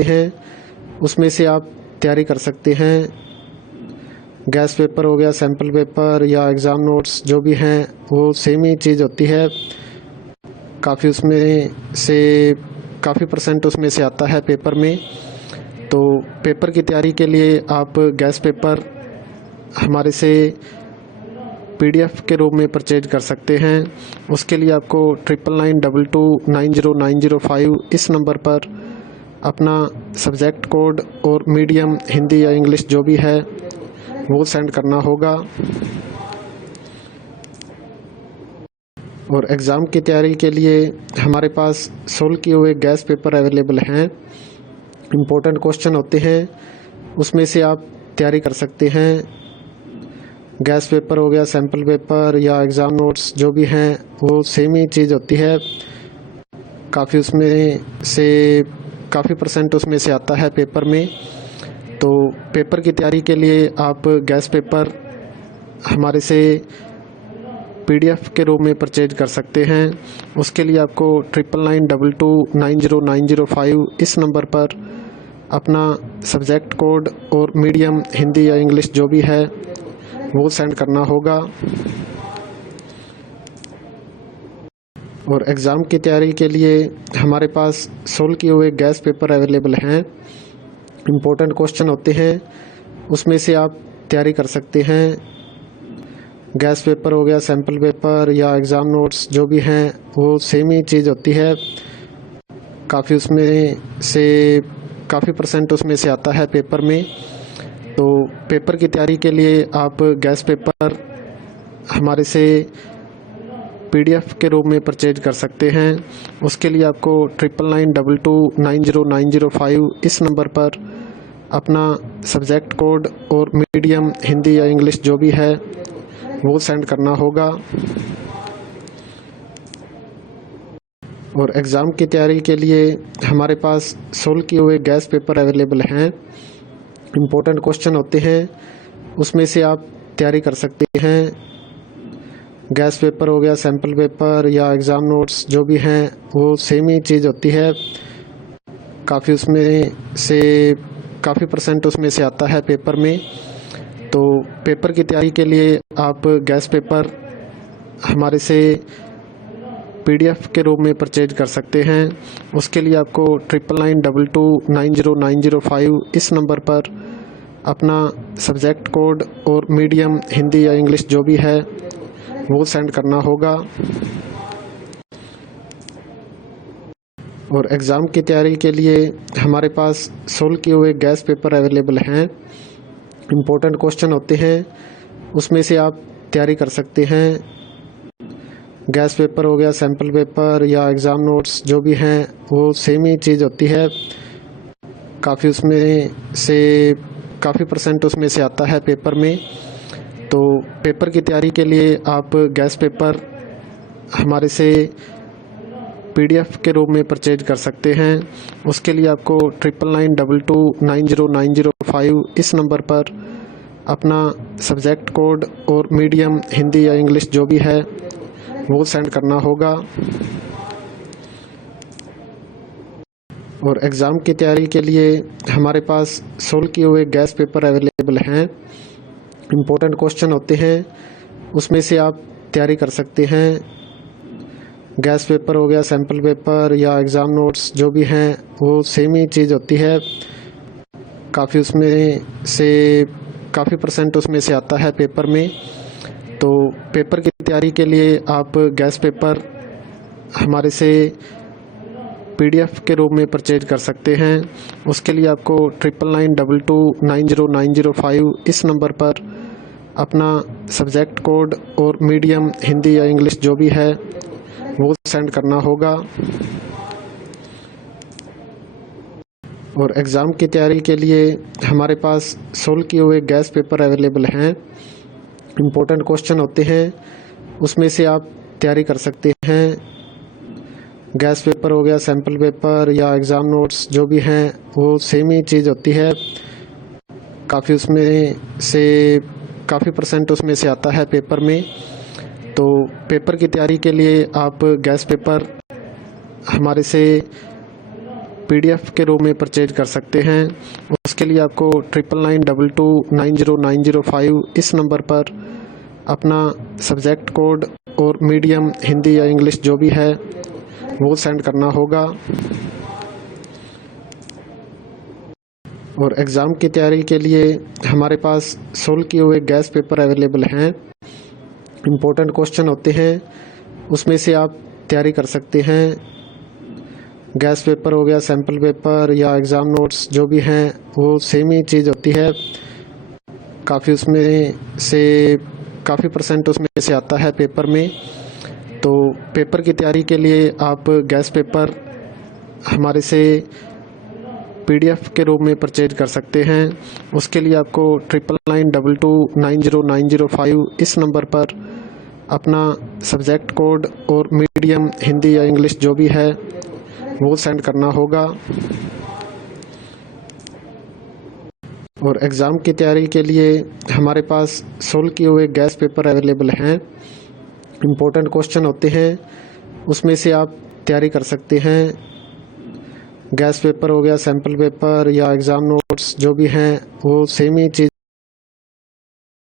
होते हैं उसमें से आप तैयारी कर सकते हैं। गैस पेपर हो गया, सैम्पल पेपर या एग्ज़ाम नोट्स जो भी हैं वो सेम ही चीज़ होती है। काफ़ी उसमें से काफ़ी परसेंट उसमें से आता है पेपर में। तो पेपर की तैयारी के लिए आप गैस पेपर हमारे से PDF के रूप में परचेज कर सकते हैं। उसके लिए आपको 9992290905 इस नंबर पर अपना सब्जेक्ट कोड और मीडियम हिंदी या इंग्लिश जो भी है वो सेंड करना होगा। और एग्ज़ाम की तैयारी के लिए हमारे पास सोल्व किए हुए गैस पेपर अवेलेबल हैं। इम्पोर्टेंट क्वेश्चन होते हैं उसमें से आप तैयारी कर सकते हैं। गैस पेपर हो गया, सैम्पल पेपर या एग्ज़ाम नोट्स जो भी हैं वो सेम ही चीज़ होती है। काफ़ी उसमें से काफ़ी परसेंट उसमें से आता है पेपर में। तो पेपर की तैयारी के लिए आप गैस पेपर हमारे से PDF के रूप में परचेज कर सकते हैं। उसके लिए आपको 9992290905 इस नंबर पर अपना सब्जेक्ट कोड और मीडियम हिंदी या इंग्लिश जो भी है वो सेंड करना होगा। और एग्ज़ाम की तैयारी के लिए हमारे पास सोल्व किए हुए गैस पेपर अवेलेबल हैं। इम्पोर्टेंट क्वेश्चन होते हैं उसमें से आप तैयारी कर सकते हैं। गैस पेपर हो गया, सैम्पल पेपर या एग्ज़ाम नोट्स जो भी हैं वो सेम ही चीज़ होती है। काफ़ी उसमें से काफ़ी परसेंट उसमें से आता है पेपर में। तो पेपर की तैयारी के लिए आप गैस पेपर हमारे से PDF के रूप में परचेज कर सकते हैं। उसके लिए आपको 9992290905 इस नंबर पर अपना सब्जेक्ट कोड और मीडियम हिंदी या इंग्लिश जो भी है वो सेंड करना होगा। और एग्ज़ाम की तैयारी के लिए हमारे पास सोल्व किए हुए गैस पेपर अवेलेबल हैं। इम्पोर्टेंट क्वेश्चन होते हैं उसमें से आप तैयारी कर सकते हैं। गैस पेपर हो गया, सैम्पल पेपर या एग्ज़ाम नोट्स जो भी हैं वो सेम ही चीज़ होती है। काफ़ी उसमें से काफ़ी परसेंट उसमें से आता है पेपर में। तो पेपर की तैयारी के लिए आप गैस पेपर हमारे से PDF के रूप में परचेज कर सकते हैं। उसके लिए आपको 9992290905 इस नंबर पर अपना सब्जेक्ट कोड और मीडियम हिंदी या इंग्लिश जो भी है वो सेंड करना होगा। और एग्ज़ाम की तैयारी के लिए हमारे पास सोल्व किए हुए गैस पेपर अवेलेबल हैं। इम्पोर्टेंट क्वेश्चन होते हैं उसमें से आप तैयारी कर सकते हैं। गैस पेपर हो गया, सैम्पल पेपर या एग्ज़ाम नोट्स जो भी हैं वो सेम ही चीज़ होती है। काफ़ी उसमें से काफ़ी परसेंट उसमें से आता है पेपर में। तो पेपर की तैयारी के लिए आप गैस पेपर हमारे से PDF के रूप में परचेज कर सकते हैं। उसके लिए आपको 9992290905 इस नंबर पर अपना सब्जेक्ट कोड और मीडियम हिंदी या इंग्लिश जो भी है वो सेंड करना होगा। और एग्ज़ाम की तैयारी के लिए हमारे पास सोल्व किए हुए गैस पेपर अवेलेबल हैं। इम्पोर्टेंट क्वेश्चन होते हैं उसमें से आप तैयारी कर सकते हैं। गैस पेपर हो गया, सैम्पल पेपर या एग्ज़ाम नोट्स जो भी हैं वो सेम ही चीज़ होती है। काफ़ी उसमें से काफ़ी परसेंट उसमें से आता है पेपर में। तो पेपर की तैयारी के लिए आप गैस पेपर हमारे से PDF के रूप में परचेज कर सकते हैं। उसके लिए आपको 9992290905 इस नंबर पर अपना सब्जेक्ट कोड और मीडियम हिंदी या इंग्लिश जो भी है वो सेंड करना होगा। और एग्ज़ाम की तैयारी के लिए हमारे पास सोल्व किए हुए गैस पेपर अवेलेबल हैं। इम्पोर्टेंट क्वेश्चन होते हैं उसमें से आप तैयारी कर सकते हैं। गैस पेपर हो गया, सैम्पल पेपर या एग्ज़ाम नोट्स जो भी हैं वो सेम ही चीज़ होती है। काफ़ी उसमें से काफ़ी परसेंट उसमें से आता है पेपर में। तो पेपर की तैयारी के लिए आप गैस पेपर हमारे से PDF के रूप में परचेज कर सकते हैं। उसके लिए आपको 9992290905 इस नंबर पर अपना सब्जेक्ट कोड और मीडियम हिंदी या इंग्लिश जो भी है वो सेंड करना होगा। और एग्ज़ाम की तैयारी के लिए हमारे पास सोल्व किए हुए गैस पेपर अवेलेबल हैं। इम्पोर्टेंट क्वेश्चन होते हैं, उसमें से आप तैयारी कर सकते हैं। गैस पेपर हो गया, सैम्पल पेपर या एग्ज़ाम नोट्स जो भी हैं वो सेम ही चीज़ होती है। काफ़ी परसेंट उसमें से आता है पेपर में। तो पेपर की तैयारी के लिए आप गैस पेपर हमारे से PDF के रूप में परचेज कर सकते हैं। उसके लिए आपको 9992290905 इस नंबर पर अपना सब्जेक्ट कोड और मीडियम हिंदी या इंग्लिश जो भी है वो सेंड करना होगा। और एग्ज़ाम की तैयारी के लिए हमारे पास सोल्व किए हुए गैस पेपर अवेलेबल हैं। इम्पोर्टेंट क्वेश्चन होते हैं, उसमें से आप तैयारी कर सकते हैं। गैस पेपर हो गया, सैम्पल पेपर या एग्ज़ाम नोट्स जो भी हैं वो सेम ही चीज़